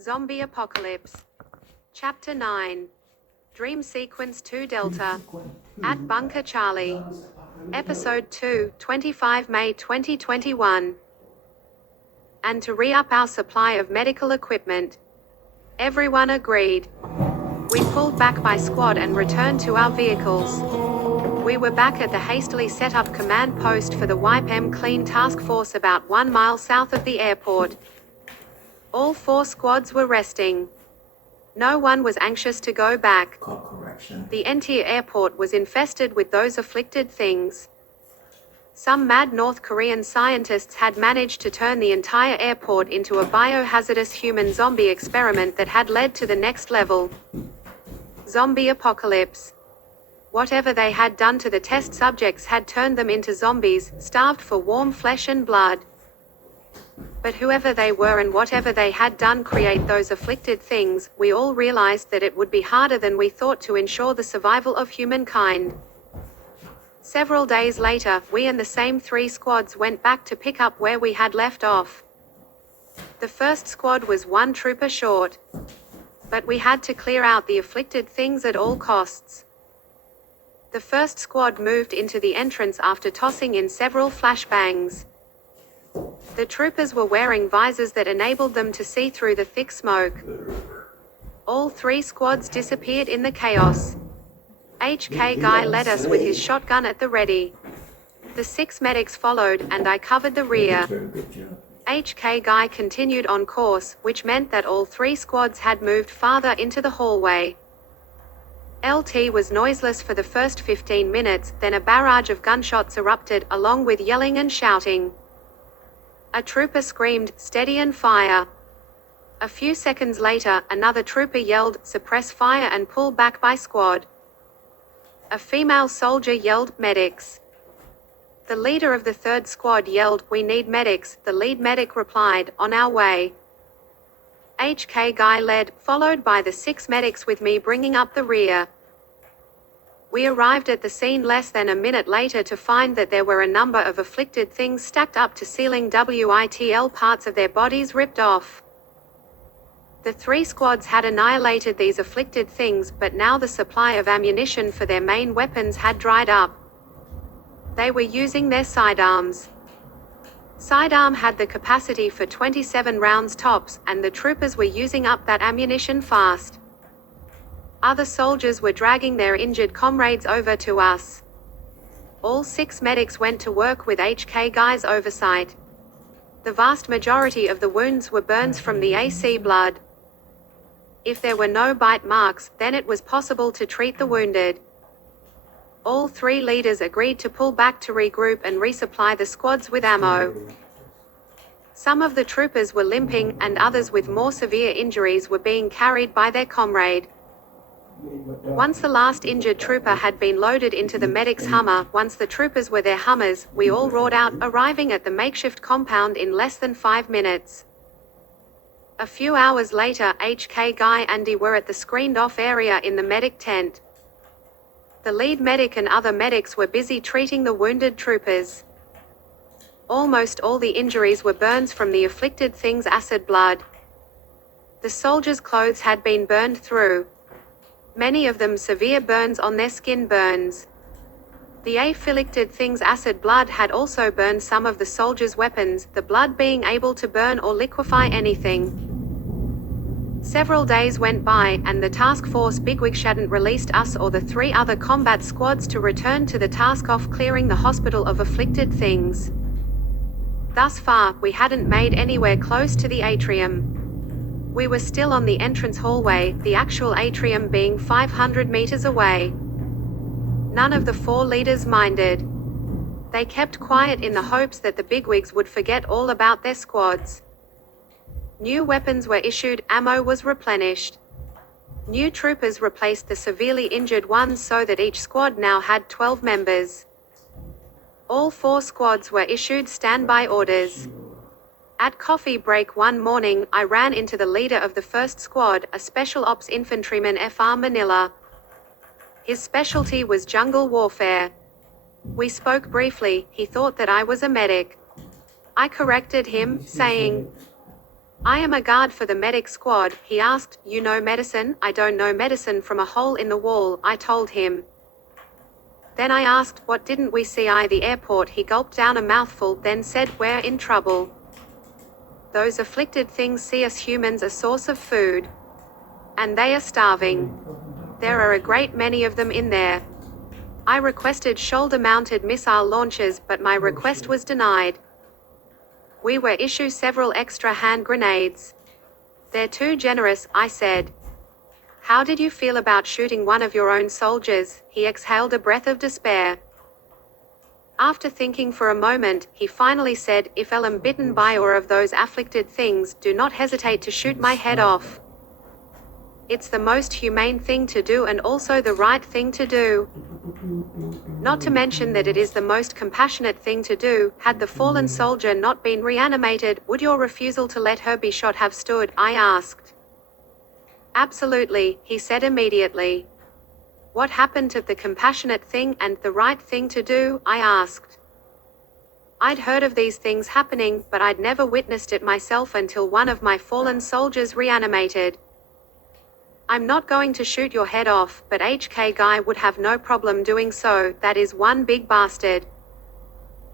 Zombie Apocalypse. Chapter 9. Dream Sequence 2 Delta. At Bunker Charlie. Ep.2, 25 May 2021. And to re-up our supply of medical equipment. Everyone agreed. We pulled back by squad and returned to our vehicles. We were back at the hastily set up command post for the YPM Clean Task Force about 1 mile south of the airport. All 4 squads were resting. No one was anxious to go back. The entire airport was infested with those afflicted things. Some mad North Korean scientists had managed to turn the entire airport into a biohazardous human zombie experiment that had led to the next level. Zombie apocalypse. Whatever they had done to the test subjects had turned them into zombies, starved for warm flesh and blood. But whoever they were and whatever they had done create those afflicted things, we all realized that it would be harder than we thought to ensure the survival of humankind. Several days later, we and the same 3 squads went back to pick up where we had left off. The first squad was 1 trooper short. But we had to clear out the afflicted things at all costs. The first squad moved into the entrance after tossing in several flashbangs. The troopers were wearing visors that enabled them to see through the thick smoke. All 3 squads disappeared in the chaos. HK Guy led us with his shotgun at the ready. The 6 medics followed, and I covered the rear. HK Guy continued on course, which meant that all 3 squads had moved farther into the hallway. LT was noiseless for the first 15 minutes, then a barrage of gunshots erupted, along with yelling and shouting. A trooper screamed, "Steady and fire." A few seconds later, another trooper yelled, "Suppress fire and pull back by squad." A female soldier yelled, "Medics." The leader of the 3rd squad yelled, "We need medics." The lead medic replied, "On our way." HK Guy led, followed by the 6 medics with me bringing up the rear. We arrived at the scene less than a minute later to find that there were a number of afflicted things stacked up to ceiling, whitl parts of their bodies ripped off. The 3 squads had annihilated these afflicted things, but now the supply of ammunition for their main weapons had dried up. They were using their sidearms. Sidearm had the capacity for 27 rounds tops, and the troopers were using up that ammunition fast. Other soldiers were dragging their injured comrades over to us. All 6 medics went to work with HK Guy's oversight. The vast majority of the wounds were burns from the AC blood. If there were no bite marks, then it was possible to treat the wounded. All 3 leaders agreed to pull back to regroup and resupply the squads with ammo. Some of the troopers were limping, and others with more severe injuries were being carried by their comrade. Once the last injured trooper had been loaded into the medic's Hummer, once the troopers were their Hummers, we all roared out, arriving at the makeshift compound in less than 5 minutes. A few hours later, HK Guy and Andy were at the screened-off area in the medic tent. The lead medic and other medics were busy treating the wounded troopers. Almost all the injuries were burns from the afflicted thing's acid blood. The soldiers' clothes had been burned through. Many of them severe burns on their skin burns. The afflicted thing's acid blood had also burned some of the soldiers' weapons, the blood being able to burn or liquefy anything. Several days went by, and the task force bigwigs hadn't released us or the 3 other combat squads to return to the task of clearing the hospital of afflicted things. Thus far, we hadn't made anywhere close to the atrium. We were still on the entrance hallway, the actual atrium being 500 meters away. None of the 4 leaders minded. They kept quiet in the hopes that the bigwigs would forget all about their squads. New weapons were issued, ammo was replenished. New troopers replaced the severely injured ones so that each squad now had 12 members. All 4 squads were issued standby orders. At coffee break one morning, I ran into the leader of the 1st squad, a special ops infantryman Fr. Manila. His specialty was jungle warfare. We spoke briefly. He thought that I was a medic. I corrected him, saying, I am a guard for the medic squad. He asked, you know medicine? I don't know medicine from a hole in the wall, I told him. Then I asked, what didn't we see at the airport? He gulped down a mouthful, then said, we're in trouble. Those afflicted things see us humans a source of food. And they are starving. There are a great many of them in there. I requested shoulder-mounted missile launchers, but my request was denied. We were issued several extra hand grenades. They're too generous, I said. How did you feel about shooting one of your own soldiers? He exhaled a breath of despair. After thinking for a moment, he finally said, if I am bitten by or of those afflicted things, do not hesitate to shoot my head off. It's the most humane thing to do and also the right thing to do. Not to mention that it is the most compassionate thing to do. Had the fallen soldier not been reanimated, would your refusal to let her be shot have stood? I asked. Absolutely, he said immediately. What happened to the compassionate thing and the right thing to do? I asked. I'd heard of these things happening, but I'd never witnessed it myself until one of my fallen soldiers reanimated. I'm not going to shoot your head off, but HK guy would have no problem doing so, that is one big bastard.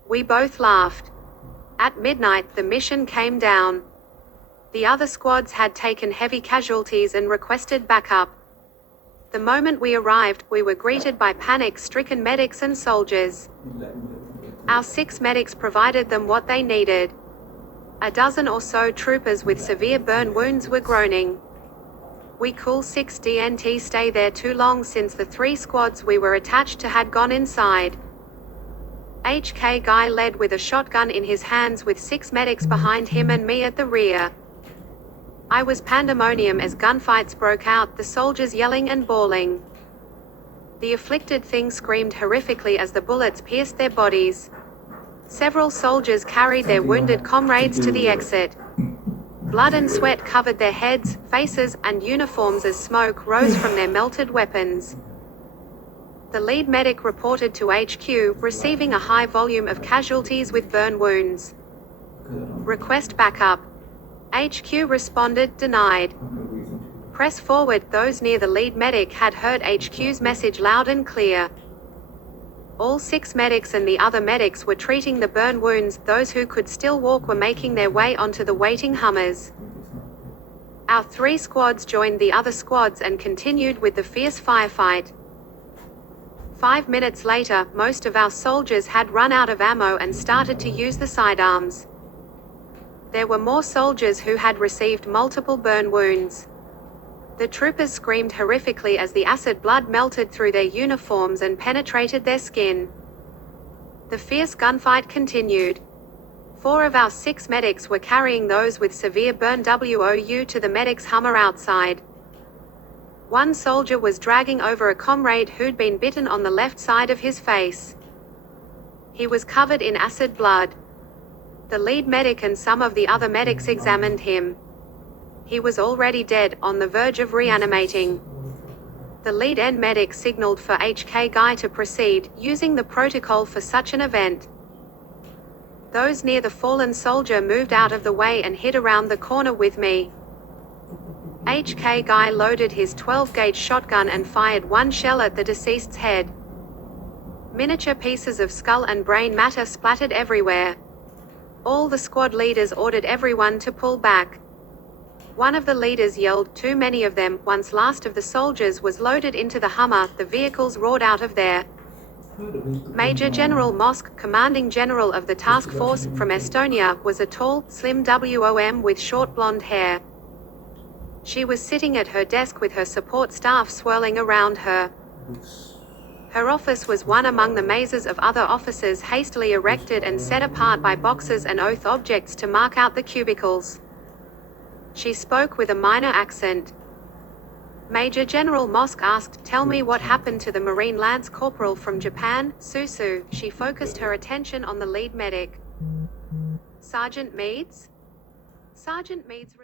We both laughed. At midnight, the mission came down. The other squads had taken heavy casualties and requested backup. The moment we arrived, we were greeted by panic-stricken medics and soldiers. Our 6 medics provided them what they needed. A dozen or so troopers with severe burn wounds were groaning. We cool 6 DNT stay there too long since the 3 squads we were attached to had gone inside. HK guy led with a shotgun in his hands with 6 medics behind him and me at the rear. I was pandemonium as gunfights broke out, the soldiers yelling and bawling. The afflicted things screamed horrifically as the bullets pierced their bodies. Several soldiers carried their wounded comrades to the exit. Blood and sweat covered their heads, faces, and uniforms as smoke rose from their melted weapons. The lead medic reported to HQ, receiving a high volume of casualties with burn wounds. Request backup. HQ responded, denied. Press forward. Those near the lead medic had heard HQ's message loud and clear. All 6 medics and the other medics were treating the burn wounds. Those who could still walk were making their way onto the waiting Hummers. Our 3 squads joined the other squads and continued with the fierce firefight. 5 minutes later, most of our soldiers had run out of ammo and started to use the sidearms. There were more soldiers who had received multiple burn wounds. The troopers screamed horrifically as the acid blood melted through their uniforms and penetrated their skin. The fierce gunfight continued. 4 of our 6 medics were carrying those with severe burn WOU to the medic's Hummer outside. 1 soldier was dragging over a comrade who'd been bitten on the left side of his face. He was covered in acid blood. The lead medic and some of the other medics examined him. He was already dead, on the verge of reanimating. The lead end medic signaled for HK guy to proceed, using the protocol for such an event. Those near the fallen soldier moved out of the way and hid around the corner with me. HK guy loaded his 12-gauge shotgun and fired 1 shell at the deceased's head. Miniature pieces of skull and brain matter splattered everywhere. All the squad leaders ordered everyone to pull back. One of the leaders yelled, too many of them. Once last of the soldiers was loaded into the Hummer, the vehicles roared out of there. Major General Mosk, commanding general of the task force, from Estonia, was a tall, slim WOM with short blonde hair. She was sitting at her desk with her support staff swirling around her. Her office was one among the mazes of other offices hastily erected and set apart by boxes and oath objects to mark out the cubicles. She spoke with a minor accent. Major General Mosk asked, tell me what happened to the Marine Lance Corporal from Japan, Susu. She focused her attention on the lead medic. Sergeant Meads? Sergeant Meads